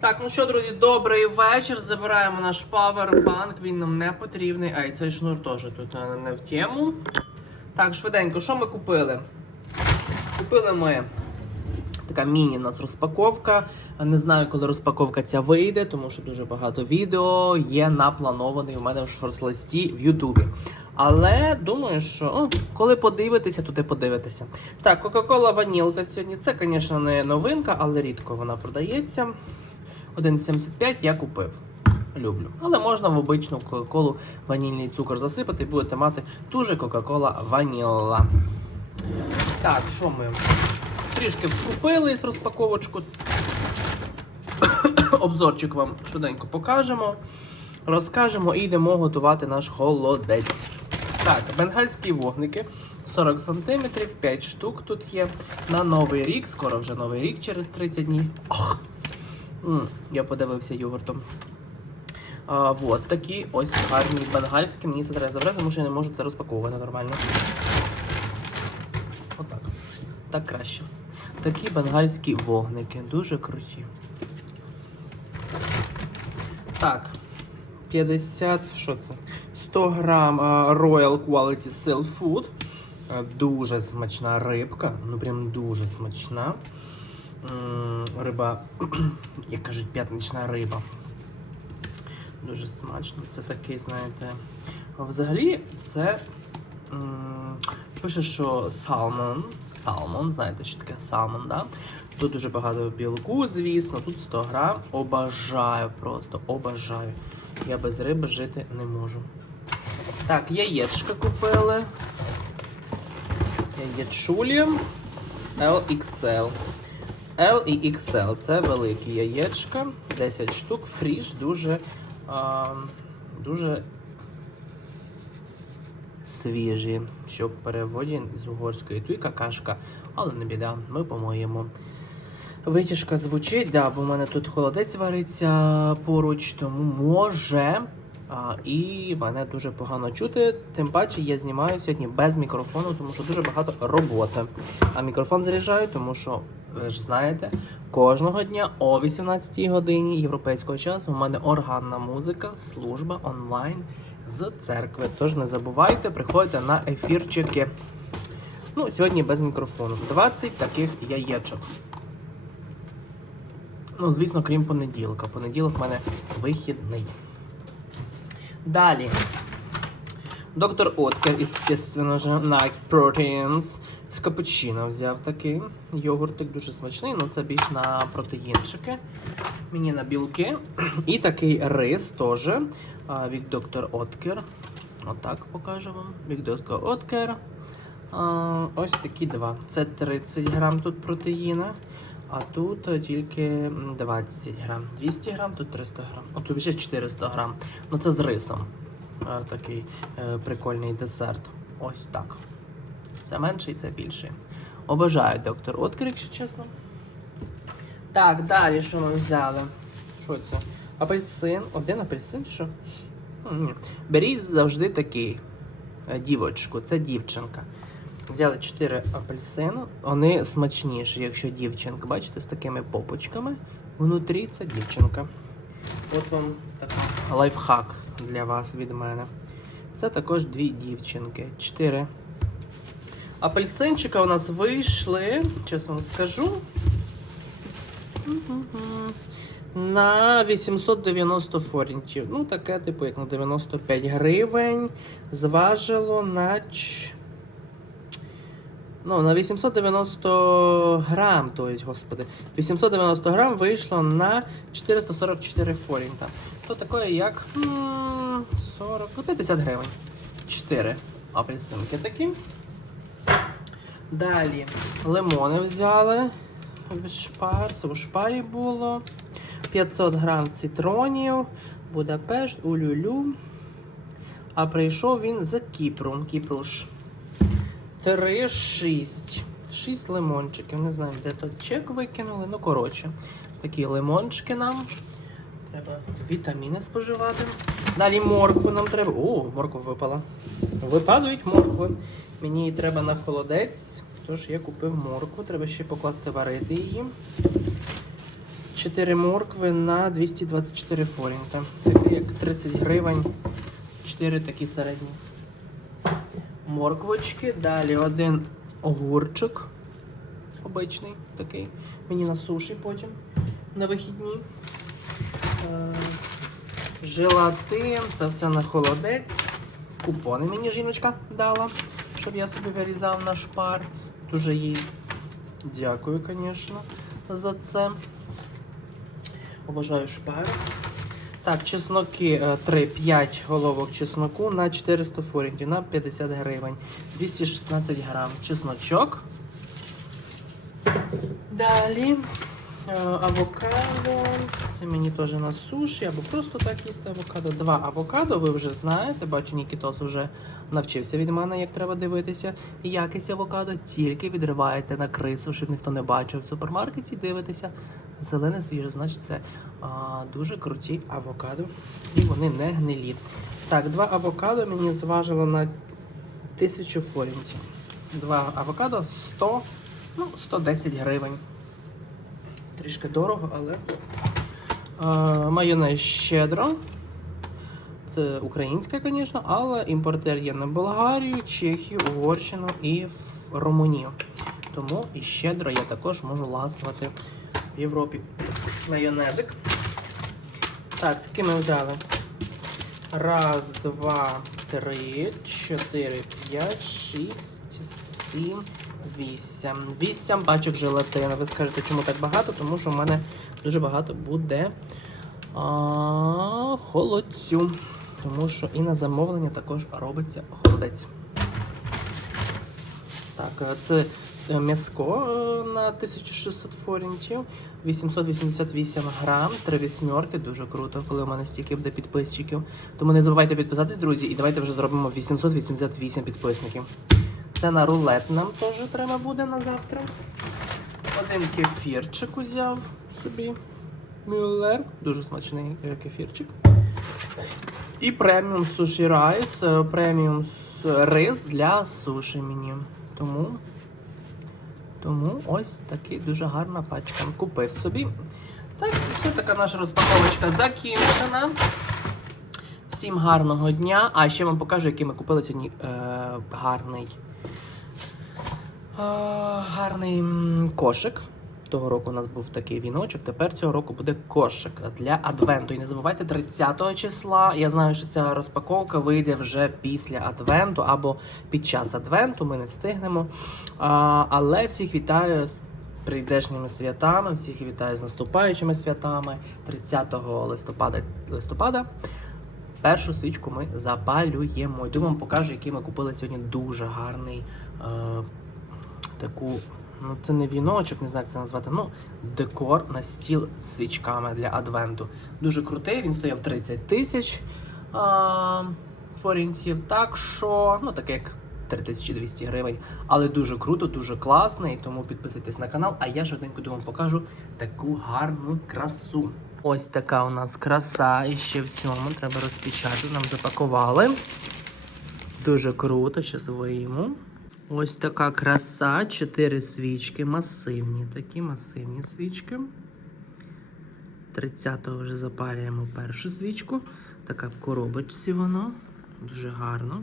Так, ну що, друзі, добрий вечір. Забираємо наш павербанк, він нам не потрібний. А і цей шнур теж тут е, не в тему. Так, швиденько, що ми купили? Купили ми така міні у нас розпаковка. Не знаю, коли розпаковка ця вийде, тому що дуже багато відео є напланований у мене в шорс-листі в Ютубі. Але думаю, що о, коли подивитеся, то ти подивитеся. Так, Кока-Кола ванілка сьогодні. Це, звісно, не новинка, але рідко вона продається. 1,75 я купив. Люблю. Але можна в обичну Кока-Колу ванільний цукор засипати і будете мати ту же Кока-Кола ваніла. Так, що ми? Трішки вскупили з розпаковочку. Обзорчик вам швиденько покажемо. Розкажемо і йдемо готувати наш холодець. Так, бенгальські вогники 40 см, 5 штук тут є. На новий рік, скоро вже новий рік через 30 днів. Ох. Я подивився йогуртом. А, вот такі ось гарні бенгальські. Мені це треба забрати, тому що я не можу це розпаковувати нормально. Отак. Так краще. Такі бенгальські вогники. Дуже круті. Так. 50, що це? 100 грам Royal Quality Seal Food. Дуже смачна рибка. Ну прям дуже смачна. М, Риба, як кажуть, п'ятнична риба. Дуже смачно. Це такий, знаєте. Взагалі, це пише, що салмон. Салмон, знаєте, що таке салмон, да? Тут дуже багато білку, звісно, тут 100 грам. Обажаю просто, обажаю. Я без риби жити не можу. Так, яєчка купили. Яєчулі LXL. L і XL це великі яєчка, 10 штук, фріш, дуже, а, дуже свіжі, що в переводі з угорської туйка кашка, але не біда, ми помоємо. Витяжка звучить, да, бо в мене тут холодець вариться поруч, тому може. А, і мене дуже погано чути. Тим паче я знімаю сьогодні без мікрофону, тому що дуже багато роботи. А мікрофон заряджаю, тому що, ви ж знаєте, кожного дня о 18 годині європейського часу у мене органна музика, служба онлайн з церкви. Тож не забувайте, приходьте на ефірчики. Ну, сьогодні без мікрофону. 20 таких яєчок. Ну, звісно, крім понеділка. Понеділок в мене вихідний. Далі. Доктор Откер, естественно же, Night Proteins. З капучино взяв такий. Йогуртик дуже смачний, але це більш на протеїнчики. Мені на білки. І такий рис теж від доктор Откер. Отак покажу вам. Від доктор Откер. Ось такі два. Це 30 грам тут протеїна. А тут тільки 20 грам. 200 грам, тут 300 грам. От тут ще 400 грам. Ну це з рисом. Такий е, прикольний десерт. Ось так. Це менший, це більший. Обожаю доктор Откер, якщо чесно. Так, далі що ми взяли? Що це? Апельсин. Один апельсин що? Беріть завжди такий. е, Дівочку, це дівчинка. Взяли 4 апельсину, вони смачніші, якщо дівчинка, бачите, з такими попочками. Внутрі це дівчинка. От вам такий лайфхак для вас від мене. Це також дві дівчинки. 4 апельсинчика у нас вийшли, чесно вам скажу. На 890 форінтів. Ну, таке, типу, як на 95 гривень. Зважило на. Ну, на 890 грам, то есть, господи, 890 грам вийшло на 444 форінта. То таке як 40, ну 50 гривень. 4 апельсинки такі. Далі лимони взяли від шпар. Це у шпарі було. 500 грам цитронів, Будапешт, улюлю. А прийшов він з Кіпру. Кіпруш. 3, 6. 6 лимончиків. Не знаю, де тут чек викинули. Ну, коротше, такі лимончики нам. Треба вітаміни споживати. Далі моркву нам треба. О, морква випала. Випадують моркви. Мені її треба на холодець. Тож я купив моркву, треба ще покласти варити її. 4 моркви на 224 форінта. Таке як 30 гривень. 4 такі середні. Морквочки. Далі один огурчик. Обичний такий. Мені на суші потім на вихідні. Е, Желатин, це все на холодець. Купони мені жіночка дала, щоб я собі вирізав на шпар. Дуже їй дякую, звісно, за це. Обожаю шпар. Так, чесноки 3-5 головок чесноку на 400 форінтів, на 50 гривень. 216 грам. Чесночок. Далі е, авокадо. Це мені теж на суші, або просто так їсти авокадо. Два авокадо, ви вже знаєте. Бачу, Нікітос вже навчився від мене, як треба дивитися. Якість авокадо тільки відриваєте на крису, щоб ніхто не бачив в супермаркеті. Дивитеся. Зелене свіже, значить це а, дуже круті авокадо. І вони не гнилі. Так, два авокадо мені зважило на 1000 форінтів. Два авокадо 100, ну, 110 гривень. Трішки дорого, але майонез щедро. Це українська, звісно, але імпортер є на Болгарію, Чехію, Угорщину і Румунію. Тому і щедро я також можу ласувати в Європі. Майонезик. Так, скільки ми взяли? Раз, два, три, чотири, п'ять, шість, сім, вісім. Вісім пачок желатину. Ви скажете, чому так багато? Тому що в мене дуже багато буде а, холодцю. Тому що і на замовлення також робиться холодець. Так, е, це е, м'яско е, на 1600 форінтів, 888 грам, три вісьмерки, дуже круто, коли у мене стільки буде підписчиків. Тому не забувайте підписатись, друзі, і давайте вже зробимо 888 підписників. Це на рулет нам теж треба буде на завтра. Один кефірчик узяв собі. Мюллер, дуже смачний е, кефірчик. І преміум суші райс, е, преміум рис для суші мені. Тому, тому ось такий дуже гарна пачка. Купив собі. Так, все така наша розпаковочка закінчена. Всім гарного дня. А ще вам покажу, який ми купили сьогодні е, гарний. Гарний кошик. Того року у нас був такий віночок, тепер цього року буде кошик для адвенту. І не забувайте 30 числа. Я знаю, що ця розпаковка вийде вже після адвенту або під час адвенту. Ми не встигнемо. Але всіх вітаю з прийдешніми святами, всіх вітаю з наступаючими святами. 30 листопада листопада. Першу свічку ми запалюємо. Йду вам покажу, який ми купили сьогодні дуже гарний. Е, таку, ну це не віночок, не знаю, як це назвати. Ну, декор на стіл з свічками для адвенту. Дуже крутий, він стояв 30 тисяч форінців. Так що, ну таке як 3200 гривень. Але дуже круто, дуже класний. Тому підписуйтесь на канал, а я швиденько вам покажу таку гарну красу. Ось така у нас краса, і ще в цьому треба розпечатати. Нам запакували. Дуже круто, зараз вийму. Ось така краса, чотири свічки, масивні такі, масивні свічки. 30-го вже запалюємо першу свічку. Така в коробочці воно. Дуже гарно.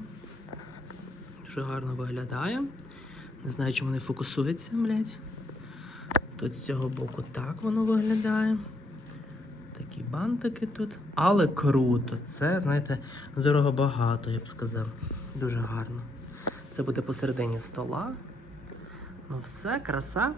Дуже гарно виглядає. Не знаю, чому не фокусується, блядь. Тут з цього боку так воно виглядає. Такі бантики тут. Але круто. Це, знаєте, дорого багато, я б сказав. Дуже гарно. Це буде посередині стола. Ну все, краса.